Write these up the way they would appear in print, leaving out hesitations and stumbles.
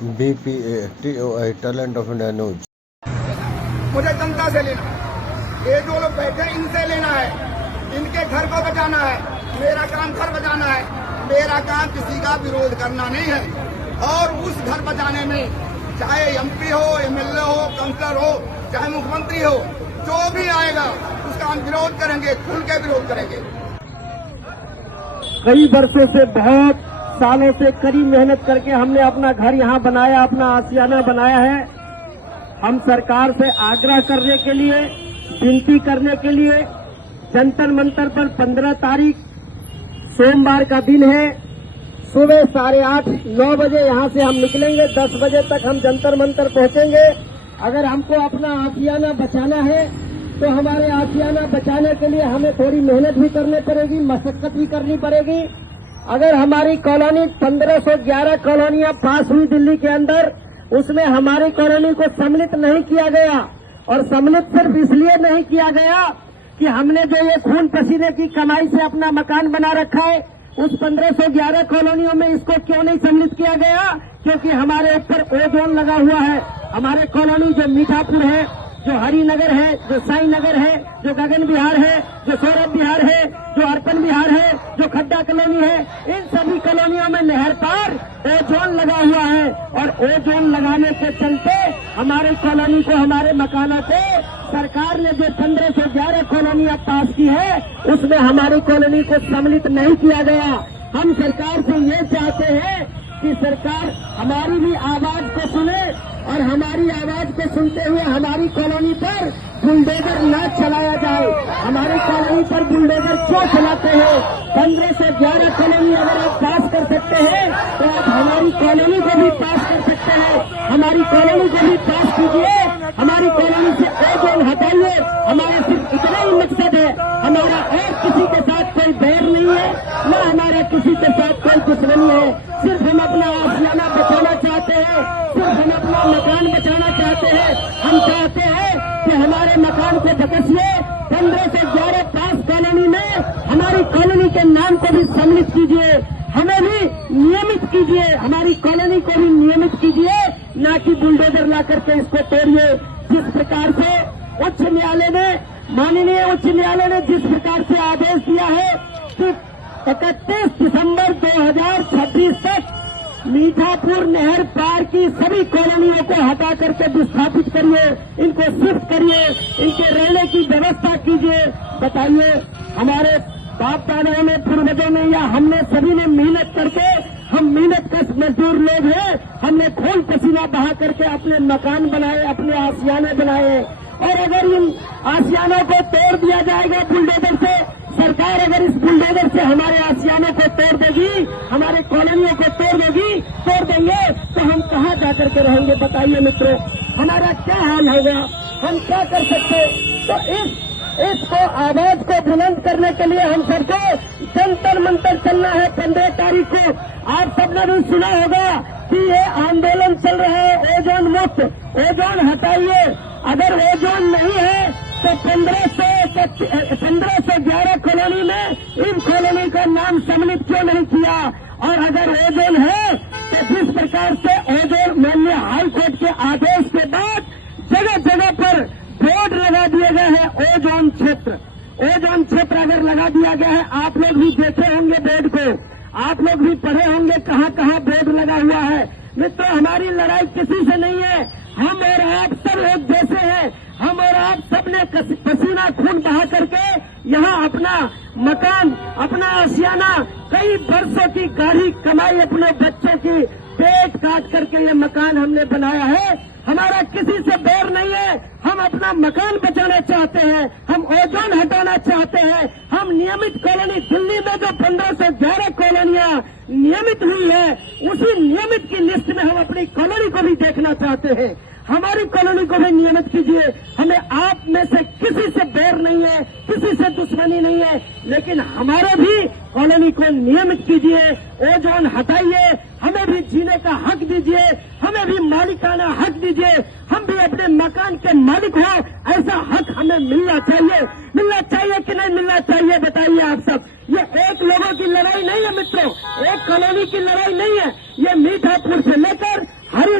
BPA talent of India news. मुझे जनता से लेना, ये जो लोग बैठे हैं इनसे लेना है, इनके घर को बचाना है। मेरा काम घर बचाना है, मेरा काम किसी का विरोध करना नहीं है। और उस घर बचाने में चाहे MP हो, MLA हो, काउंसलर हो, चाहे मुख्यमंत्री हो, जो भी आएगा उसका हम विरोध करेंगे, खुल के विरोध करेंगे। कई वर्षों से, बहुत सालों से कड़ी मेहनत करके हमने अपना घर यहाँ बनाया, अपना आशियाना बनाया है। हम सरकार से आग्रह करने के लिए, विनती करने के लिए जंतर मंतर पर 15 तारीख सोमवार का दिन है, सुबह 8:30-9 बजे यहाँ से हम निकलेंगे। 10 बजे तक हम जंतर मंतर पहुंचेंगे। अगर हमको अपना आशियाना बचाना है तो हमारे आशियाना बचाने के लिए हमें थोड़ी मेहनत भी करनी पड़ेगी, मशक्कत भी करनी पड़ेगी। अगर हमारी कॉलोनी 1511 कॉलोनियां पास हुई दिल्ली के अंदर, उसमें हमारी कॉलोनी को सम्मिलित नहीं किया गया। और सम्मिलित सिर्फ इसलिए नहीं किया गया कि हमने जो ये खून पसीने की कमाई से अपना मकान बना रखा है, उस 1511 कॉलोनियों में इसको क्यों नहीं सम्मिलित किया गया? क्योंकि हमारे ऊपर ओजोन लगा हुआ है। हमारे कॉलोनी जो मीठापुर है, जो हरिनगर है, जो साई नगर है, जो गगन विहार है, जो सौरभ विहार है, जो अर्पण विहार है, जो खड्डा कॉलोनी है, इन सभी कॉलोनियों में नहर पर ओजोन लगा हुआ है। और ओजोन लगाने के चलते हमारे कॉलोनी को, हमारे मकानों को सरकार ने जो 1511 कॉलोनियां पास की है, उसमें हमारी कॉलोनी को सम्मिलित नहीं किया गया। हम सरकार से ये चाहते हैं कि सरकार हमारी भी आवाज को सुने और हमारी आवाज को सुनते हुए हमारी कॉलोनी पर बुलडोजर न चलाया जाए। हमारी कॉलोनी पर बुलडोजर क्यों चलाते हैं? 1511 कॉलोनी अगर आप पास कर सकते हैं तो आप हमारी कॉलोनी को भी पास कर सकते हैं। हमारी कॉलोनी को भी पास कीजिए, हमारी कॉलोनी से ओजोन हटाइए। हमारा सिर्फ इतना ही मकसद है, हमारा और किसी के साथ कोई बैर नहीं है, न हमारा किसी के साथ कोई दुश्मनी है। सिर्फ हम अपना आशियाना बचाना चाहते हैं, सिर्फ हम अपना मकान बचाना चाहते हैं। हम चाहते हैं कि हमारे मकान को बकसिए। 1511 पास कॉलोनी में हमारी कॉलोनी के नाम को भी सम्मिलित कीजिए, हमें भी नियमित कीजिए, हमारी कॉलोनी को भी नियमित कीजिए, न कि बुलडोजर ला करके इसको तोड़िए। जिस प्रकार से उच्च न्यायालय ने, माननीय उच्च न्यायालय ने जिस प्रकार से आदेश दिया है कि 31 दिसंबर 2026 तक मीठापुर नहर पार की सभी कॉलोनियों को हटा करके विस्थापित करिए, इनको शिफ्ट करिए, इनके रहने की व्यवस्था कीजिए। बताइए, हमारे बाप दादाओं ने, पूर्वजों ने, या हमने सभी ने मेहनत करके, हम मेहनत कश मजदूर लोग हैं, हमने खून पसीना बहा करके अपने मकान बनाए, अपने आशियाने बनाए। और अगर इन आशियानों को तोड़ दिया जाएगा बुलडोजर से, सरकार अगर इस बुलडोजर से हमारे आशियानों को तोड़ देगी, हमारे कॉलोनियों को तोड़ देंगे, तो हम कहाँ जाकर के रहेंगे? बताइए मित्रों, हमारा क्या हाल होगा? हम क्या कर सकते? तो इसको आवाज को बुलंद करने के लिए हम सबको जंतर मंतर चलना है 15 तारीख को। आप सबने भी सुना होगा कि ये आंदोलन चल रहा है ओजोन मुक्त, ओजोन हटाइए। अगर ओजोन नहीं है तो 1511 कॉलोनी में इन कॉलोनी का नाम सम्मिलित क्यों नहीं किया? और अगर ओजोन है तो जिस प्रकार से ओजोन, माननीय हाईकोर्ट के आदेश के बाद जगह जगह पर बोर्ड लगा दिए गए हैं ओजोन क्षेत्र, ओजोन क्षेत्र अगर लगा दिया गया है, आप लोग भी देखे होंगे बोर्ड को, आप लोग भी पढ़े होंगे कहाँ कहाँ बोर्ड लगा हुआ है। मित्रों, हमारी लड़ाई किसी से नहीं है, हम और आप सब एक जैसे हैं। हम और आप सब ने पसीना खून बहा करके यहाँ अपना मकान, अपना आशियाना, कई वर्षों की गाढ़ी कमाई, अपने बच्चों की पेट काट करके ये मकान हमने बनाया है। हमारा किसी से बैर नहीं है, हम अपना मकान बचाना चाहते हैं, हम ओजोन हटाना चाहते हैं। हम नियमित कॉलोनी, दिल्ली में जो 1511 कॉलोनियां नियमित हुई है, उसी नियमित की लिस्ट में हम अपनी कॉलोनी को भी देखना चाहते हैं। हमारी कॉलोनी को भी नियमित कीजिए। हमें आप में से किसी से बैर नहीं है, किसी से दुश्मनी नहीं है, लेकिन हमारे भी कॉलोनी को नियमित कीजिए, ओजोन हटाइए, हमें भी जीने का हक दीजिए, हमें भी मालिकाना हक दीजिए। हम भी अपने मकान के मालिक हो, ऐसा हक हमें मिलना चाहिए। मिलना चाहिए कि नहीं मिलना चाहिए? बताइए आप सब। ये एक लोगों की लड़ाई नहीं है मित्रों, एक कॉलोनी की लड़ाई नहीं है। ये मीठापुर से लेकर हरि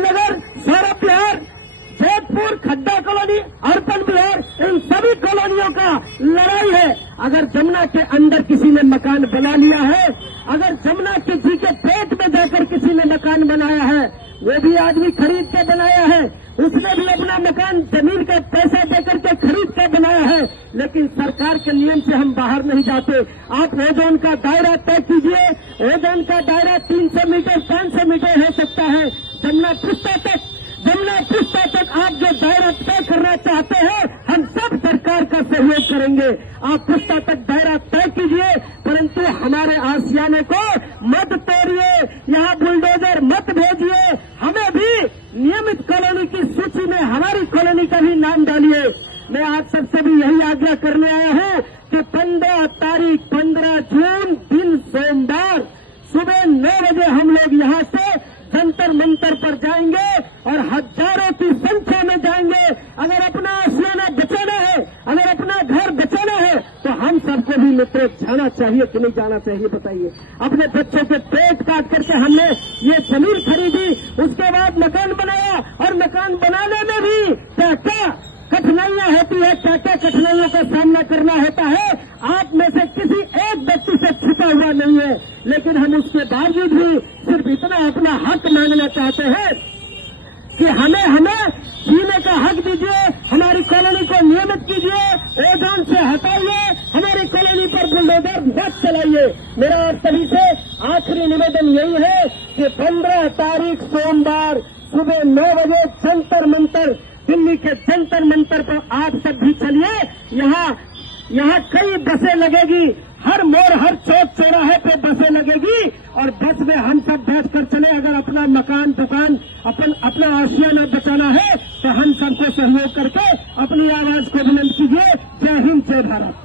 लड़ाई है। अगर जमुना के अंदर किसी ने मकान बना लिया है, अगर जमुना के जी के पेट में जाकर किसी ने मकान बनाया है, वो भी आदमी खरीद के बनाया है, उसने भी अपना मकान जमीन का पैसा देकर के खरीद के बनाया है, लेकिन सरकार के नियम से हम बाहर नहीं जाते। आप ओजोन का दायरा तय कीजिए, ओजोन का दायरा 300 मीटर 500 मीटर हो सकता है। जमुना पुस्ता तक आप जो दायरा तय करना चाहते हैं, हम सब सरकार का सहयोग करेंगे। आप पुस्ता तक दायरा तय कीजिए, परंतु हमारे आशियाने को मत तोड़िए, यहाँ बुलडोजर मत भेजिए, हमें भी नियमित कॉलोनी की सूची में हमारी कॉलोनी का भी नाम डालिए। मैं आप सबसे भी यही आग्रह करने आया हूँ कि 15 जून दिन सोमवार सुबह 9 बजे हम लोग यहाँ से जंतर मंतर पर जाएंगे और हजारों की संख्या में जाएंगे। अगर अपना आशियाना बचाना है, अगर अपना घर बचाना है, तो हम सबको भी मित्रों जाना चाहिए कि नहीं जाना चाहिए, बताइए। अपने बच्चों के पेट काट करके हमने ये जमीन खरीदी, उसके बाद मकान बनाया, और मकान बनाने में भी क्या क्या कठिनाइयां होती है, क्या क्या कठिनाइयों का सामना करना होता है, आप में से किसी एक व्यक्ति से छुपा हुआ नहीं है। लेकिन हम उसके बावजूद भी सिर्फ इतना अपना हक मांगना चाहते हैं कि हमें जीने का हक दीजिए, हमारी कॉलोनी को नियमित कीजिए, ओजोन से हटाइए, हमारी कॉलोनी पर बुलडोजर मत चलाइए। मेरा आप सभी से आखिरी निवेदन यही है कि 15 तारीख सोमवार सुबह 9 बजे जंतर मंतर, दिल्ली के जंतर मंतर पर आप सब भी चलिए। यहाँ कई बसें लगेगी, हर मोड़ हर चौक चौराहे पे बसें लगेगी, और बस में हम सब बैठकर चले। अगर अपना मकान दुकान अपना आशियाना बचाना है, तो हम सबको सहयोग करके अपनी आवाज को बुलंद कीजिए। जय हिंद, जय भारत।